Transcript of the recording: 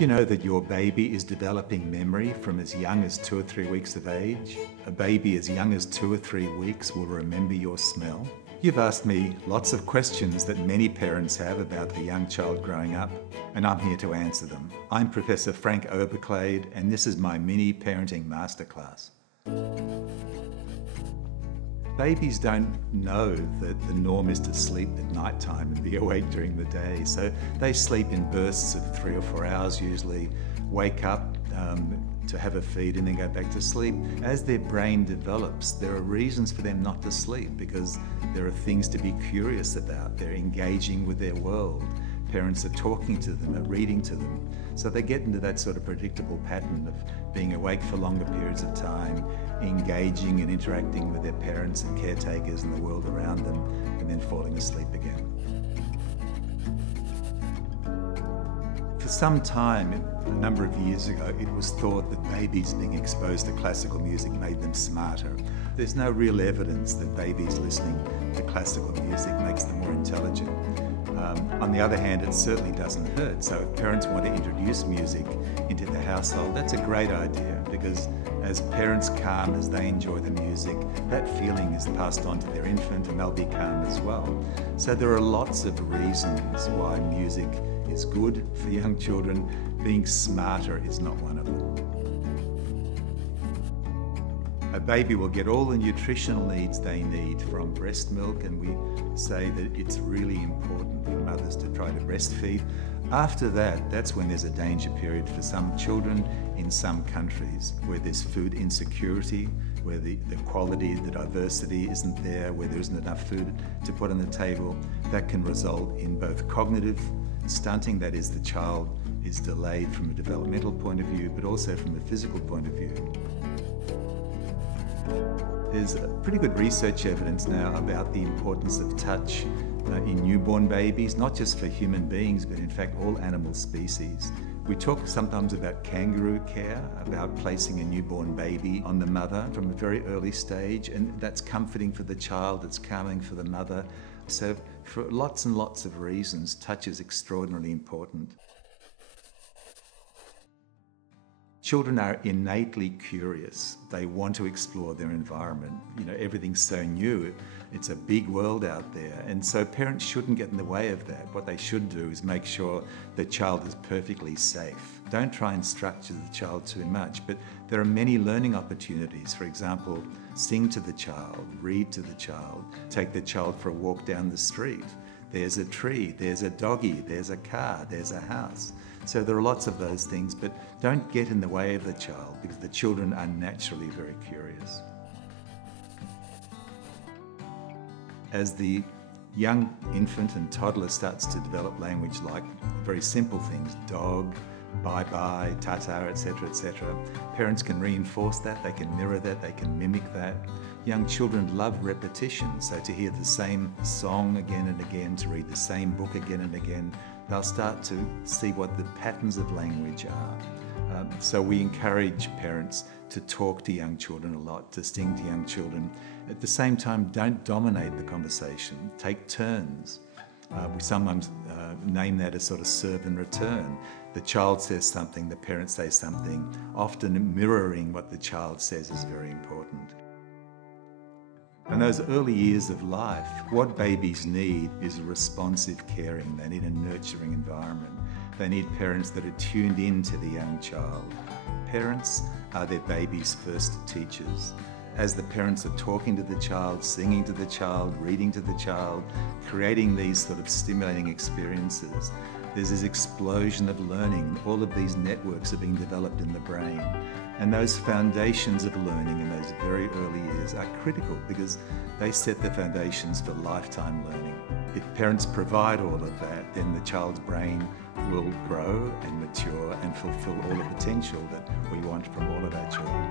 Do you know that your baby is developing memory from as young as 2 or 3 weeks of age? A baby as young as 2 or 3 weeks will remember your smell. You've asked me lots of questions that many parents have about the young child growing up, and I'm here to answer them. I'm Professor Frank Oberclade, and this is my mini parenting masterclass. Babies don't know that the norm is to sleep at night time and be awake during the day. So they sleep in bursts of 3 or 4 hours usually, wake up to have a feed and then go back to sleep. As their brain develops, there are reasons for them not to sleep because there are things to be curious about. They're engaging with their world. Parents are talking to them, are reading to them. So they get into that sort of predictable pattern of being awake for longer periods of time, engaging and interacting with their parents and caretakers and the world around them, and then falling asleep again. For some time, a number of years ago, it was thought that babies being exposed to classical music made them smarter. There's no real evidence that babies listening to classical music makes them more intelligent. On the other hand, it certainly doesn't hurt. So if parents want to introduce music into the household, that's a great idea because as parents calm, as they enjoy the music, that feeling is passed on to their infant and they'll be calm as well. So there are lots of reasons why music is good for young children. Being smarter is not one of them. A baby will get all the nutritional needs they need from breast milk, and we say that it's really important for mothers to try to breastfeed. After that, that's when there's a danger period for some children in some countries where there's food insecurity, where the quality, the diversity isn't there, where there isn't enough food to put on the table. That can result in both cognitive stunting, that is, the child is delayed from a developmental point of view, but also from a physical point of view. There's pretty good research evidence now about the importance of touch in newborn babies, not just for human beings, but in fact all animal species. We talk sometimes about kangaroo care, about placing a newborn baby on the mother from a very early stage, and that's comforting for the child, it's calming for the mother. So for lots and lots of reasons, touch is extraordinarily important. Children are innately curious. They want to explore their environment. You know, everything's so new. It's a big world out there. And so parents shouldn't get in the way of that. What they should do is make sure the child is perfectly safe. Don't try and structure the child too much, but there are many learning opportunities. For example, sing to the child, read to the child, take the child for a walk down the street. There's a tree, there's a doggy, there's a car, there's a house. So there are lots of those things, but don't get in the way of the child because the children are naturally very curious. As the young infant and toddler starts to develop language like very simple things, dog, bye-bye, ta-ta, etc., etc., parents can reinforce that, they can mirror that, they can mimic that. Young children love repetition, so to hear the same song again and again, to read the same book again and again, they'll start to see what the patterns of language are. So we encourage parents to talk to young children a lot, to sing to young children. At the same time, don't dominate the conversation, take turns. We sometimes name that as sort of serve and return. The child says something, the parent says something. Often mirroring what the child says is very important. In those early years of life, what babies need is responsive caring. They need a nurturing environment. They need parents that are tuned in to the young child. Parents are their baby's first teachers. As the parents are talking to the child, singing to the child, reading to the child, creating these sort of stimulating experiences, there's this explosion of learning. All of these networks are being developed in the brain. And those foundations of learning in those very early years are critical because they set the foundations for lifetime learning. If parents provide all of that, then the child's brain will grow and mature and fulfill all the potential that we want from all of our children.